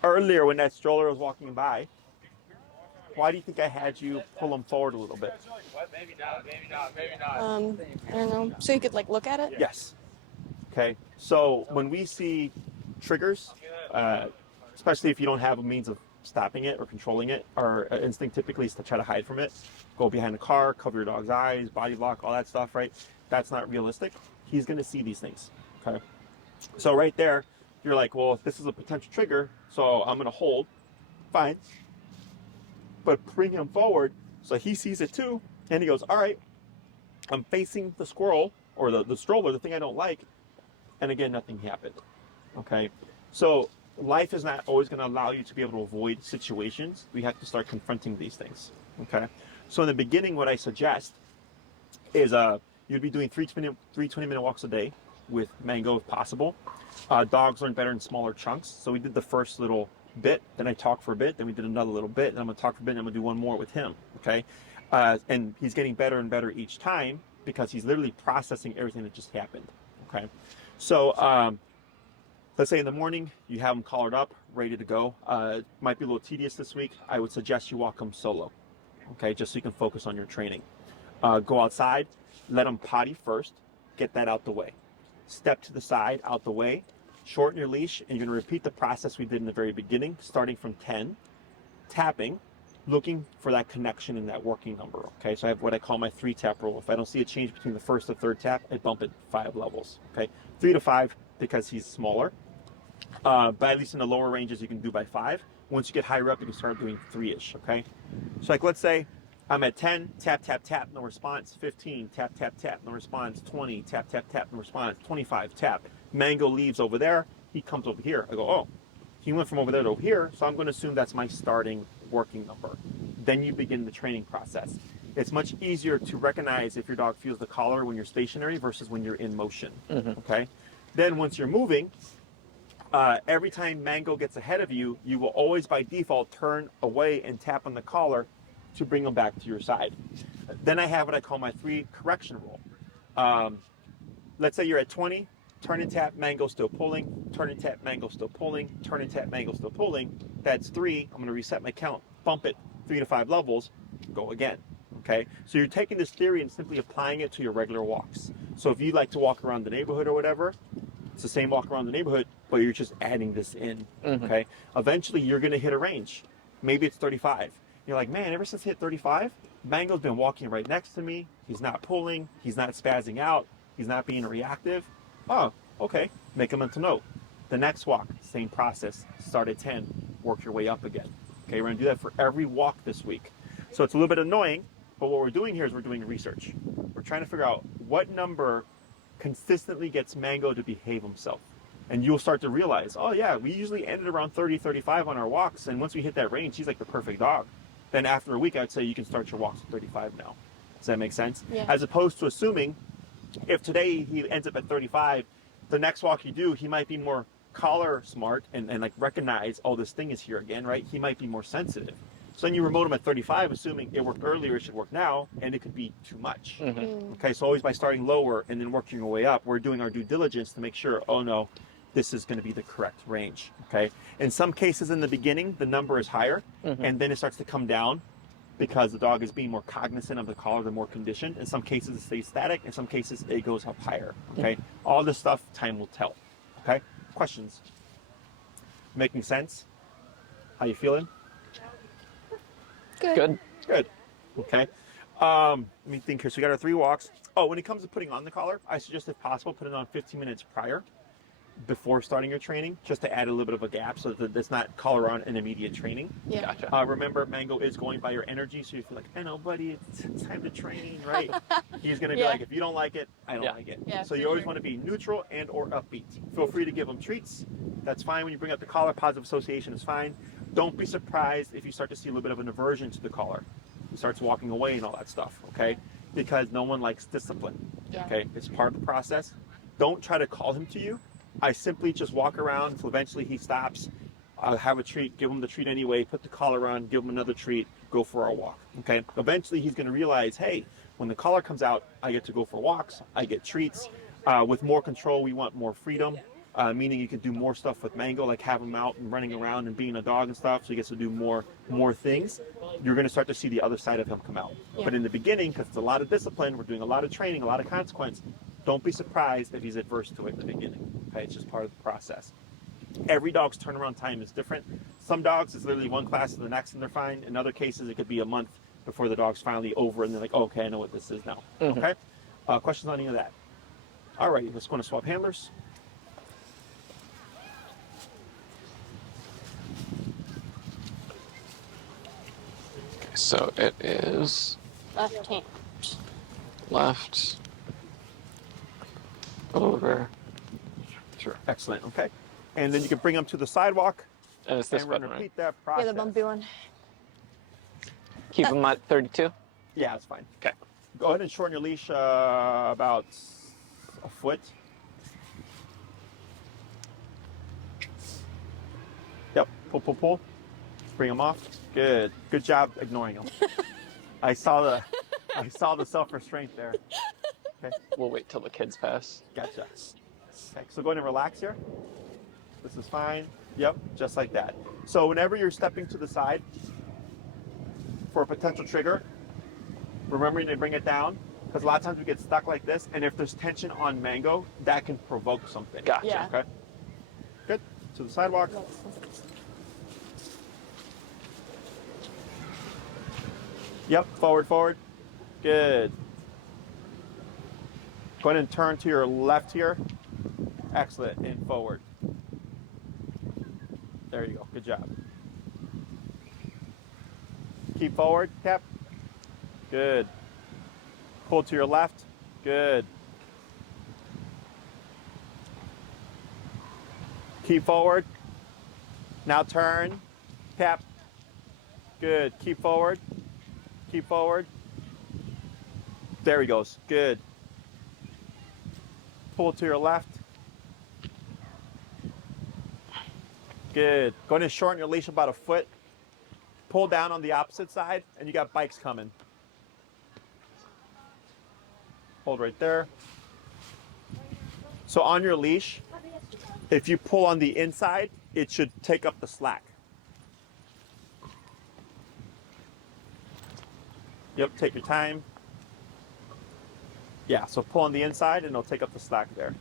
earlier when that stroller was walking by, why do you think I had you pull him forward a little bit? I don't know. So you could like look at it? Yes. Okay. So when we see triggers, especially if you don't have a means of stopping it or controlling it, our instinct typically is to try to hide from it. Go behind the car, cover your dog's eyes, body block, all that stuff, right? That's not realistic. He's going to see these things. Okay. So right there, you're like, well, if this is a potential trigger, so I'm going to hold. Fine. But bring him forward so he sees it too. And he goes, all right, I'm facing the squirrel or the stroller, the thing I don't like. And again, nothing happened. Okay. So life is not always going to allow you to be able to avoid situations. We have to start confronting these things. Okay. So in the beginning, what I suggest is you'd be doing 20-minute walks a day with Mango if possible. Dogs learn better in smaller chunks. So we did the first little bit, then I talked for a bit, then we did another little bit, then I'm going to talk for a bit, and I'm going to do one more with him. Okay. And he's getting better and better each time because he's literally processing everything that just happened. Okay. So let's say in the morning you have him collared up, ready to go. Might be a little tedious this week. I would suggest you walk him solo. Okay, just so you can focus on your training. Go outside, let him potty first, get that out the way. Step to the side, out the way, shorten your leash, and you're going to repeat the process we did in the very beginning, starting from 10, tapping, looking for that connection and that working number. Okay, so I have what I call my 3-tap rule. If I don't see a change between the first and third tap, I bump it 5 levels. Okay, 3 to 5 because he's smaller. But at least in the lower ranges, you can do by 5. Once you get higher up, you can start doing 3-ish. Okay, so like let's say I'm at 10, tap, tap, tap, no response. 15, tap, tap, tap, no response. 20, tap, tap, tap, no response. 25, tap. Mango leaves over there. He comes over here. I go, oh, he went from over there to over here, so I'm going to assume that's my starting working number. Then you begin the training process. It's much easier to recognize if your dog feels the collar when you're stationary versus when you're in motion. Okay. Then once you're moving, every time Mango gets ahead of you, you will always by default turn away and tap on the collar to bring him back to your side. Then I have what I call my 3 correction rule. Let's say you're at 20, turn and tap, Mango still pulling, turn and tap, Mango still pulling, turn and tap, Mango still pulling. That's 3. I'm going to reset my count, bump it 3 to 5 levels, go again. Okay, so you're taking this theory and simply applying it to your regular walks. So if you like to walk around the neighborhood or whatever, it's the same walk around the neighborhood, but you're just adding this in. Okay, eventually you're going to hit a range. Maybe it's 35. You're like, man, ever since I hit 35, Mango's been walking right next to me. He's not pulling. He's not spazzing out. He's not being reactive. Oh, okay. Make a mental note. The next walk, same process. Start at 10. Work your way up again. Okay, we're going to do that for every walk this week. So it's a little bit annoying, but what we're doing here is we're doing research. We're trying to figure out what number consistently gets Mango to behave himself. And you'll start to realize, oh yeah, we usually ended around 30, 35 on our walks. And once we hit that range, he's like the perfect dog. Then after a week, I'd say you can start your walks at 35 now. Does that make sense? Yeah. As opposed to assuming if today he ends up at 35, the next walk you do, he might be more collar smart and like recognize, oh, this thing is here again, right? He might be more sensitive. So then you remote him at 35, assuming it worked earlier, it should work now, and it could be too much. Okay, so always by starting lower and then working your way up, we're doing our due diligence to make sure, oh no, this is going to be the correct range. Okay, in some cases in the beginning, the number is higher, and then it starts to come down because the dog is being more cognizant of the collar, the more conditioned. In some cases, it stays static. In some cases, it goes up higher. Okay, all this stuff, time will tell. Okay, questions? Making sense? How you feeling? Good. Good. Okay. Let me think here. So we got our 3 walks. Oh, when it comes to putting on the collar, I suggest if possible, put it on 15 minutes prior, before starting your training, just to add a little bit of a gap so that it's not collar on in immediate training. Yeah. Gotcha. Remember, Mango is going by your energy, so you feel like, I know, buddy, it's time to train, right? He's going to be Yeah. like, if you don't like it, I don't Yeah. like it. Yeah, So for you always sure. want to be neutral and or upbeat. Feel free to give him treats. That's fine when you bring up the collar. Positive association is fine. Don't be surprised if you start to see a little bit of an aversion to the collar. He starts walking away and all that stuff, okay? Because no one likes discipline, Yeah. okay? It's part of the process. Don't try to call him to you. I simply just walk around until eventually he stops. I'll have a treat, give him the treat anyway, put the collar on, give him another treat, go for our walk, okay? Eventually he's gonna realize, hey, when the collar comes out, I get to go for walks, I get treats, With more control, we want more freedom, meaning you can do more stuff with Mango, like have him out and running around and being a dog and stuff, so he gets to do more things. You're going to start to see the other side of him come out. Yeah. But in the beginning, because it's a lot of discipline, we're doing a lot of training, a lot of consequence, don't be surprised if he's adverse to it in the beginning. Okay, it's just part of the process. Every dog's turnaround time is different. Some dogs, it's literally one class to the next and they're fine. In other cases, it could be a month before the dog's finally over and they're like, oh, okay, I know what this is now. Mhm. Okay? Questions on any of that? All right, let's go and swap handlers. Okay, so it is Left hand. left, over, Sure. Excellent. Okay. And then you can bring them to the sidewalk and it's this and we're button, going to right? repeat that process. Yeah, the bumpy one. Keep them at 32. Yeah, it's fine. Okay. Go ahead and shorten your leash about a foot. Yep. Pull, pull, pull. Bring them off. Good. Good job ignoring them. I saw the self-restraint there. Okay. We'll wait till the kids pass. Gotcha. Okay. So go ahead and relax here. This is fine. Yep. Just like that. So whenever you're stepping to the side for a potential trigger, remembering to bring it down, because a lot of times we get stuck like this, and if there's tension on Mango, that can provoke something. Gotcha. Yeah. Okay. Good. To the sidewalk. Yep. Forward, forward. Good. Go ahead and turn to your left here. Excellent. And forward. There you go. Good job. Keep forward. Tap. Good. Pull to your left. Good. Keep forward. Now turn. Tap. Good. Keep forward. Keep forward. There he goes. Good. Pull to your left. Good. Go ahead and shorten your leash about a foot. Pull down on the opposite side, and you got bikes coming. Hold right there. So on your leash, if you pull on the inside, it should take up the slack. Yep, take your time. Yeah, so pull on the inside and it'll take up the slack there.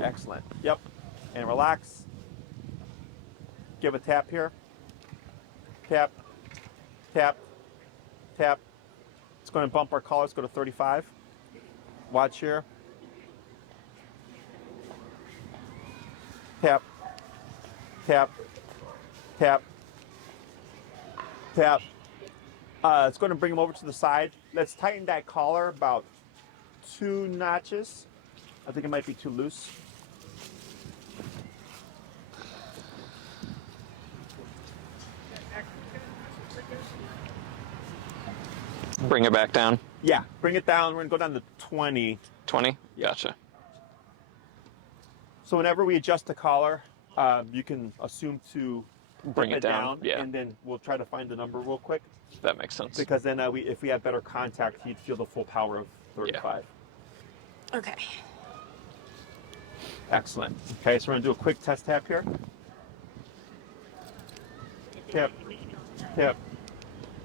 Excellent. Yep. And relax. Give a tap here. Tap, tap, tap. It's going to bump our collar. Let's go to 35. Watch here. Tap, tap, tap, tap. It's going to bring them over to the side. Let's tighten that collar about 2 notches. I think it might be too loose. Bring it back down. Yeah, bring it down. We're going to go down to 20. 20? Gotcha. So whenever we adjust the collar, you can assume to Bring it down. Yeah, and then we'll try to find the number real quick, that makes sense. because then if we have better contact, he'd feel the full power of 35. Okay. Excellent. Okay, so we're going to do a quick test tap here. Tap, tap,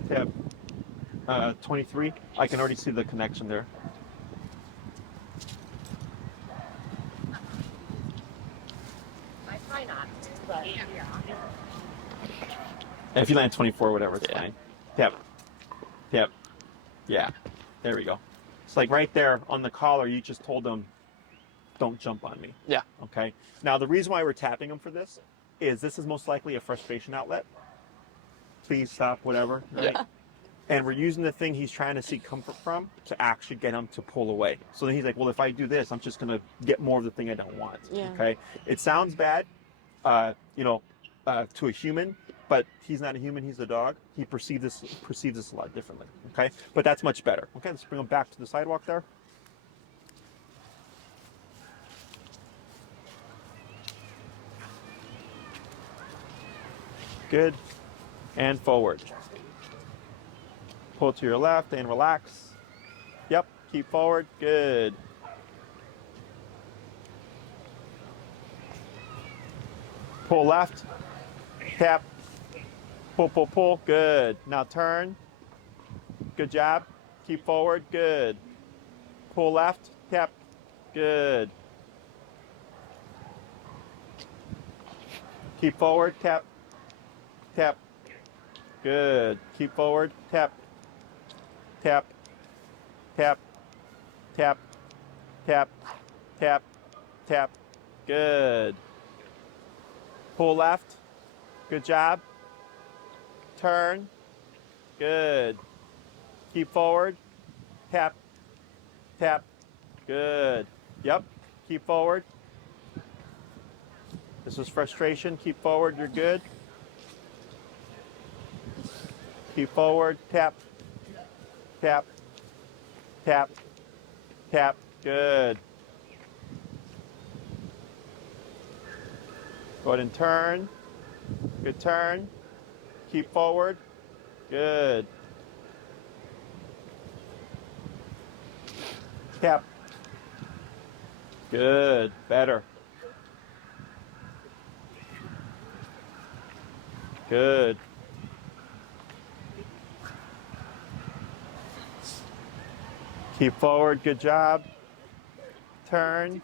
tap. 23. I can already see the connection there. I try not to, but yeah. And if you land 24 or whatever, it's Yeah. fine. Tap, tap. Yeah, there we go. It's like right there on the collar, you just told them, don't jump on me. Yeah. Okay. Now, the reason why we're tapping them for this is most likely a frustration outlet. Please stop, whatever. Right? Yeah. And we're using the thing he's trying to seek comfort from to actually get him to pull away. So then he's like, well, if I do this, I'm just going to get more of the thing I don't want. Yeah. Okay. It sounds bad, to a human, but he's not a human. He's a dog. He perceives this a lot differently. Okay. But that's much better. Okay. Let's bring him back to the sidewalk there. Good. And forward. Pull to your left and relax. Yep. Keep forward. Good. Pull left, tap, pull, pull, pull, good. Now turn, good job. Keep forward, good. Pull left, tap, good. Keep forward, tap, tap, good. Keep forward, tap, tap, tap, tap, tap, tap, tap, good. Pull left, good job. Turn, good. Keep forward, tap, tap, good. Yep, keep forward. This is frustration, keep forward, you're good. Keep forward, tap, tap, tap, tap, good. Go ahead and turn, good turn. Keep forward, good. Tap, good, better. Good. Keep forward, good job. Turn,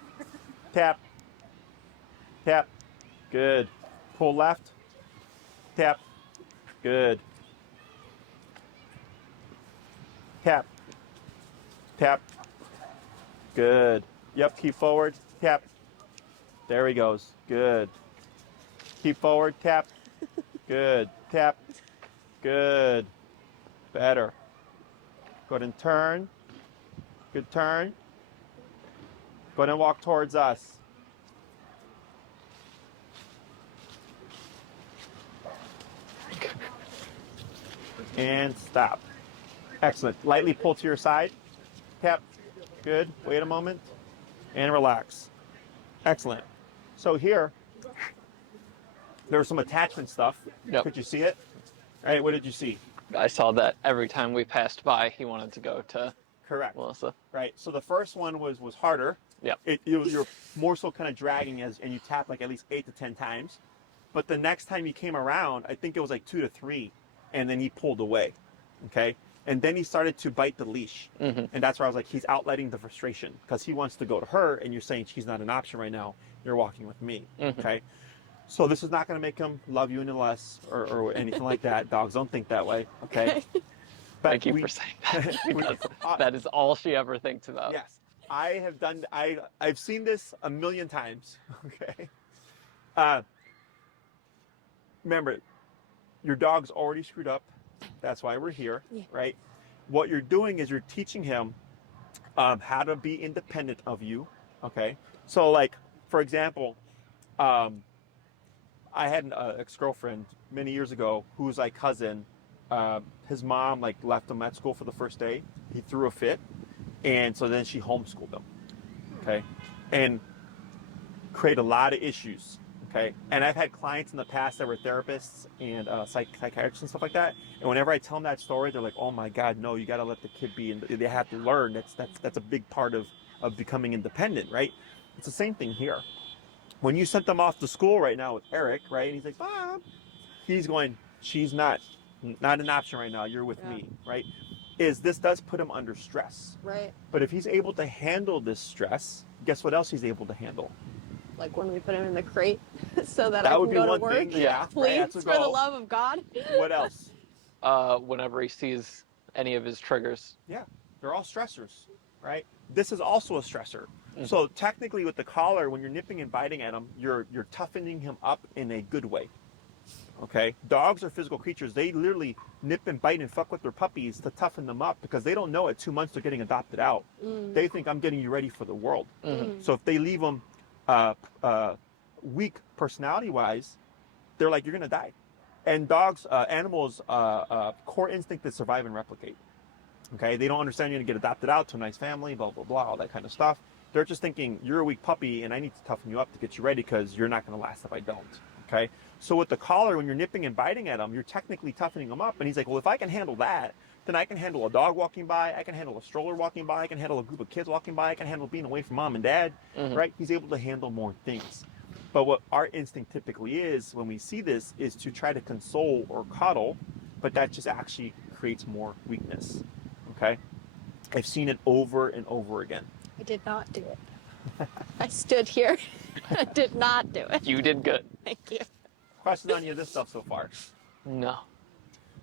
tap, tap, good. Pull left, tap, good. Tap, tap, good. Yep, keep forward, tap. There he goes, good. Keep forward, tap, good. Tap, good. Better. Go ahead and turn. Good turn. Go ahead and walk towards us. And stop. Excellent. Lightly pull to your side. Tap. Good. Wait a moment. And relax. Excellent. So here, there's some attachment stuff. Yep. Could you see it? All right, what did you see? I saw that every time we passed by, he wanted to go to Correct. Melissa. Right. So the first one was harder. Yep. You're more so kind of dragging and you tap like at least 8 to 10 times. But the next time he came around, I think it was like 2 to 3, and then he pulled away. Okay. And then he started to bite the leash. Mm-hmm. And that's where I was like, he's outletting the frustration because he wants to go to her, and you're saying she's not an option right now. You're walking with me. Mm-hmm. Okay. So this is not going to make him love you any less or anything like that. Dogs don't think that way. Okay. But Thank you for saying that. Because that is all she ever thinks about. Yes, I have done. I've seen this a million times. Okay. Remember, your dog's already screwed up. That's why we're here, right? What you're doing is you're teaching him how to be independent of you. Okay. So, like, for example, I had an ex-girlfriend many years ago who was like cousin. His mom like left him at school for the first day. He threw a fit, and so then she homeschooled him. Okay, and create a lot of issues. Okay, and I've had clients in the past that were therapists and psychiatrists and stuff like that. And whenever I tell them that story, they're like, "Oh my God, no! You got to let the kid be, and they have to learn. That's a big part of becoming independent, right?" It's the same thing here. When you sent them off to school right now with Eric, right? And he's like, "Bob," he's going, "She's not an option right now. You're with me," right? This does put him under stress. Right. But if he's able to handle this stress, guess what else he's able to handle? Like when we put him in the crate so that That I would can be go to one work. thing. Yeah. Please, Right, that's a for the goal. love of God. What else? Whenever he sees any of his triggers. Yeah, they're all stressors, right? This is also a stressor. Mm-hmm. So technically with the collar, when you're nipping and biting at him, you're toughening him up in a good way. Okay? Dogs are physical creatures. They literally nip and bite and fuck with their puppies to toughen them up because they don't know at 2 months they're getting adopted out. They think I'm getting you ready for the world. So if they leave them weak personality-wise, they're like, you're going to die. And dogs, animals, core instinct is survive and replicate. Okay? They don't understand you're going to get adopted out to a nice family, blah, blah, blah, all that kind of stuff. They're just thinking, you're a weak puppy and I need to toughen you up to get you ready because you're not going to last if I don't. Okay? So with the collar, when you're nipping and biting at him, you're technically toughening him up. And he's like, well, if I can handle that, then I can handle a dog walking by, I can handle a stroller walking by, I can handle a group of kids walking by, I can handle being away from mom and dad, right? He's able to handle more things. But what our instinct typically is when we see this is to try to console or coddle, but that just actually creates more weakness. Okay? I've seen it over and over again. I did not do it. I stood here. I did not do it. You did good. Thank you. Questions on any of this stuff so far? No.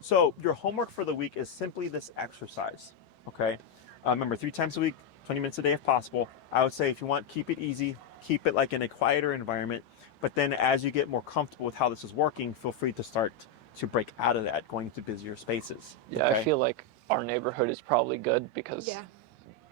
So your homework for the week is simply this exercise. Okay? Remember, 3 times a week, 20 minutes a day if possible. I would say if you want, keep it easy. Keep it like in a quieter environment. But then as you get more comfortable with how this is working, feel free to start to break out of that, going into busier spaces. Yeah, okay? I feel like our neighborhood is probably good because Yeah.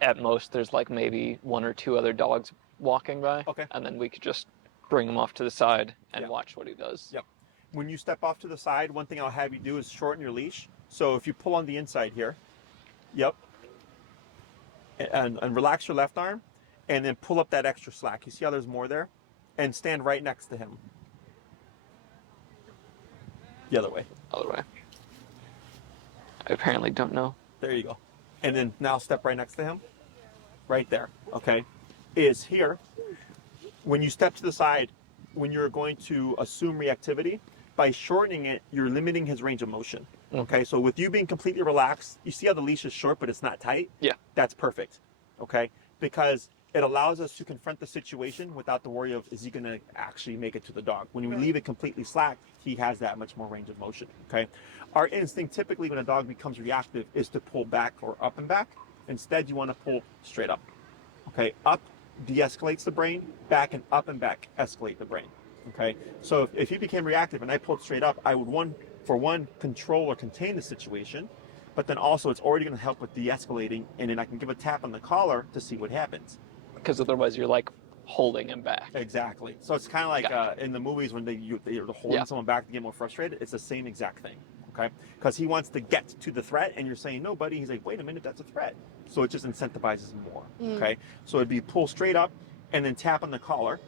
at most there's like maybe 1 or 2 other dogs walking by. Okay. And then we could just bring him off to the side and Yeah. watch what he does. Yep. When you step off to the side, one thing I'll have you do is shorten your leash. So if you pull on the inside here, yep, and relax your left arm, and then pull up that extra slack. You see how there's more there? And stand right next to him. The other way. Other way. I apparently don't know. There you go. And then now step right next to him. Right there, okay? Is here, when you step to the side, when you're going to assume reactivity, by shortening it, you're limiting his range of motion. Okay, so with you being completely relaxed, you see how the leash is short, but it's not tight? Yeah. That's perfect, okay? Because it allows us to confront the situation without the worry of, is he gonna actually make it to the dog? When we leave it completely slack, he has that much more range of motion, okay? Our instinct typically when a dog becomes reactive is to pull back or up and back. Instead, you wanna pull straight up, okay? Up de-escalates the brain, back and back escalate the brain, okay? So if he became reactive and I pulled straight up, I would control or contain the situation, but then also it's already gonna help with de-escalating, and then I can give a tap on the collar to see what happens. Because otherwise you're like holding him back. Exactly. So it's kind of like Gotcha. in the movies when they're holding Yeah. someone back to get more frustrated. It's the same exact thing. Okay. Because he wants to get to the threat, and you're saying no, buddy. He's like, wait a minute, that's a threat. So it just incentivizes more. Okay. So it'd be pull straight up, and then tap on the collar,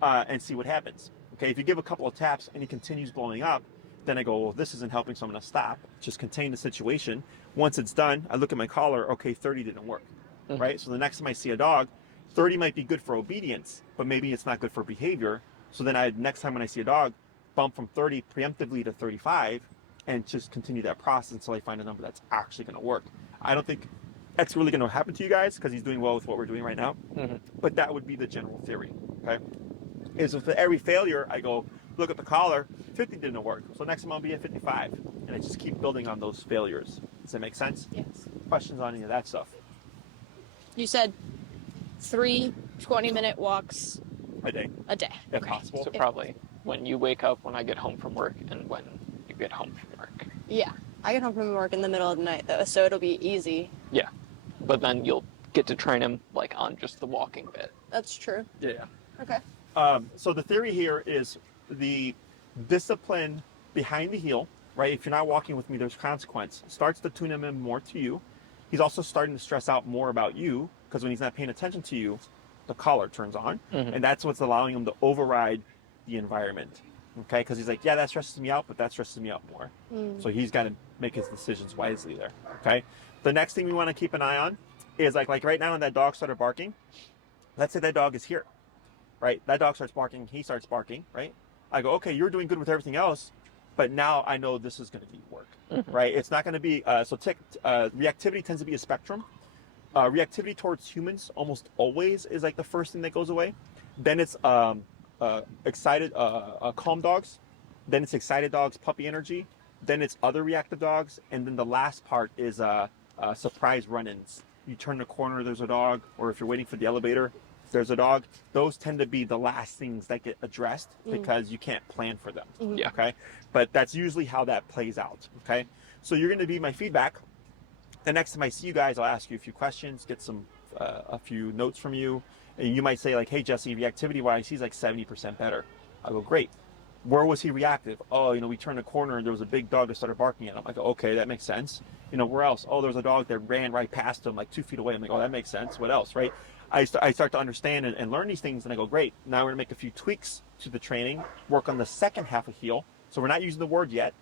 and see what happens. Okay. If you give a couple of taps and he continues blowing up, then I go, well, this isn't helping, so I'm going to stop. Just contain the situation. Once it's done, I look at my collar. Okay, 30 didn't work. Right. So the next time I see a dog, 30 might be good for obedience, but maybe it's not good for behavior. So then next time when I see a dog, bump from 30 preemptively to 35 and just continue that process until I find a number that's actually going to work. I don't think that's really going to happen to you guys because he's doing well with what we're doing right now. But that would be the general theory, okay? Is with every failure, I go, look at the collar, 50 didn't work. So next time I'll be at 55. And I just keep building on those failures. Does that make sense? Yes. Questions on any of that stuff? You said 3 20-minute walks A day, a day. if Okay. possible. So probably when you wake up, when I get home from work, and when you get home from work. Yeah. I get home from work in the middle of the night though, so it'll be easy. Yeah. But then you'll get to train him like on just the walking bit. That's true. Yeah. Okay. So the theory here is the discipline behind the heel, right? If you're not walking with me, there's consequence. Starts to tune him in more to you. He's also starting to stress out more about you because when he's not paying attention to you, the collar turns on. And that's what's allowing him to override the environment. Okay? Because he's like, yeah, that stresses me out, but that stresses me out more. So he's got to make his decisions wisely there. Okay? The next thing we want to keep an eye on is like right now when that dog started barking, let's say that dog is here, right? That dog starts barking, he starts barking, right? I go, okay, you're doing good with everything else, but now I know this is going to be work, right? It's not going to be, reactivity tends to be a spectrum. Reactivity towards humans almost always is like the first thing that goes away. Then it's excited, calm dogs. Then it's excited dogs, puppy energy. Then it's other reactive dogs. And then the last part is surprise run-ins. You turn the corner, there's a dog, or if you're waiting for the elevator, there's a dog. Those tend to be the last things that get addressed because you can't plan for them. Yeah. Okay. But that's usually how that plays out. Okay. So you're going to be my feedback. The next time I see you guys, I'll ask you a few questions, get a few notes from you. And you might say like, hey, Jesse, reactivity wise, he's like 70% better. I go, great. Where was he reactive? Oh, we turned a corner and there was a big dog that started barking at him. I go, okay, that makes sense. Where else? Oh, there was a dog that ran right past him, like 2 feet away. I'm like, oh, that makes sense. What else, right? I start to understand and learn these things, and I go, great. Now we're gonna make a few tweaks to the training, work on the second half of heel. So we're not using the word yet.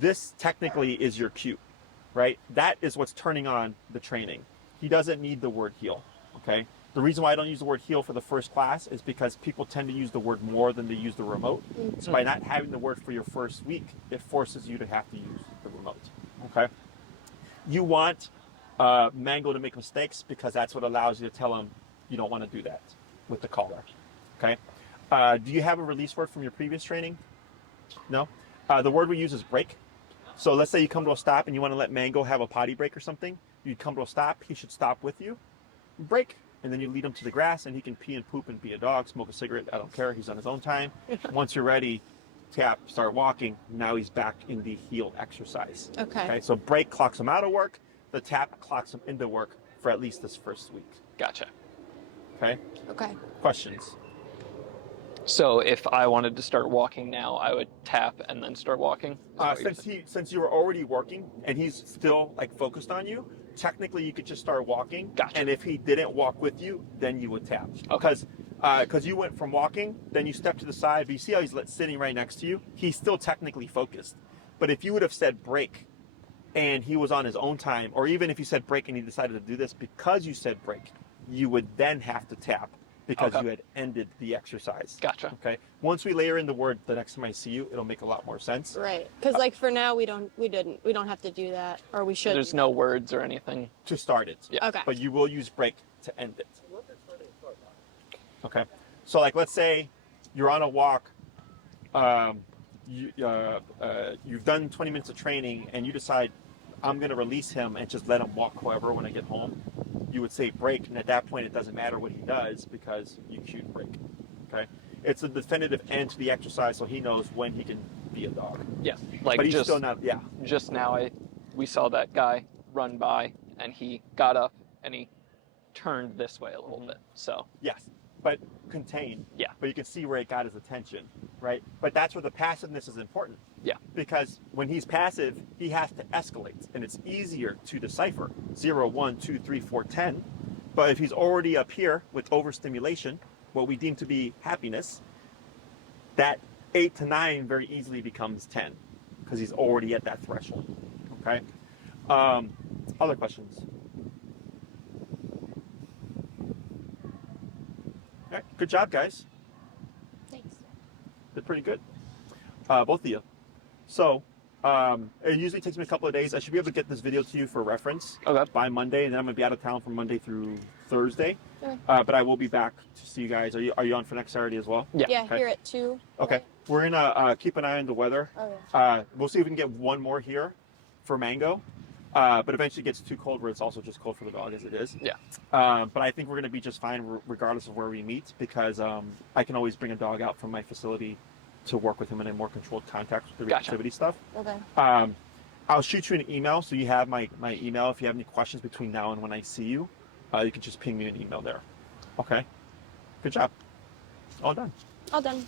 This technically is your cue, right? That is what's turning on the training. He doesn't need the word heel, okay? The reason why I don't use the word heel for the first class is because people tend to use the word more than they use the remote. So by not having the word for your first week, it forces you to have to use the remote. Okay. You want Mango to make mistakes because that's what allows you to tell him you don't want to do that with the collar. Okay. Do you have a release word from your previous training? No. The word we use is break. So let's say you come to a stop and you want to let Mango have a potty break or something. You come to a stop, he should stop with you, break, and then you lead him to the grass and he can pee and poop and be a dog, smoke a cigarette, I don't care, he's on his own time. Once you're ready, tap, start walking, now he's back in the heel exercise. Okay. So break clocks him out of work, the tap clocks him into work for at least this first week. Gotcha. Okay? Okay. Questions? So if I wanted to start walking now, I would tap and then start walking? Is that what you're saying? Since you were already working and he's still like focused on you, technically you could just start walking. Gotcha. And if he didn't walk with you, then you would tap. Okay. Because you went from walking, then you step to the side, but you see how he's sitting right next to you? He's still technically focused. But if you would have said break and he was on his own time, or even if you said break and he decided to do this because you said break, you would then have to tap because Okay. you had ended the exercise. Gotcha. Okay. Once we layer in the word the next time I see you, it'll make a lot more sense. Right. Because like for now, we don't have to do that, or we should. There's no words or anything. To start it. Yeah. Okay. But you will use break to end it. Okay. So like let's say you're on a walk, you've done 20 minutes of training and you decide I'm going to release him and just let him walk however when I get home. You would say break, and at that point it doesn't matter what he does because you cued break. Okay. It's a definitive end to the exercise so he knows when he can be a dog. Yeah. Like But he's just still not, yeah. just now we saw that guy run by and he got up and he turned this way a little bit. So Yes, but contained. Yeah. But you can see where it got his attention, right? But that's where the passiveness is important. Yeah. Because when he's passive, he has to escalate, and it's easier to decipher 0, 1, 2, 3, 4, 10. But if he's already up here with overstimulation, what we deem to be happiness, that 8 to 9 very easily becomes 10 because he's already at that threshold. Okay. Other questions? All right, good job, guys. Thanks. Did pretty good. Both of you. So, it usually takes me a couple of days. I should be able to get this video to you for reference Okay. by Monday, and then I'm going to be out of town from Monday through Thursday. Okay. But I will be back to see you guys. Are you on for next Saturday as well? Yeah. Yeah, Okay. here at 2. Okay. We're going to keep an eye on the weather. Okay. We'll see if we can get one more here for Mango. But eventually it gets too cold where it's also just cold for the dog as it is. Yeah. But I think we're going to be just fine regardless of where we meet because I can always bring a dog out from my facility to work with him in a more controlled contact with the Gotcha. reactivity stuff. Okay. I'll shoot you an email so you have my email. If you have any questions between now and when I see you, you can just ping me an email there. Okay? Good job. All done. All done.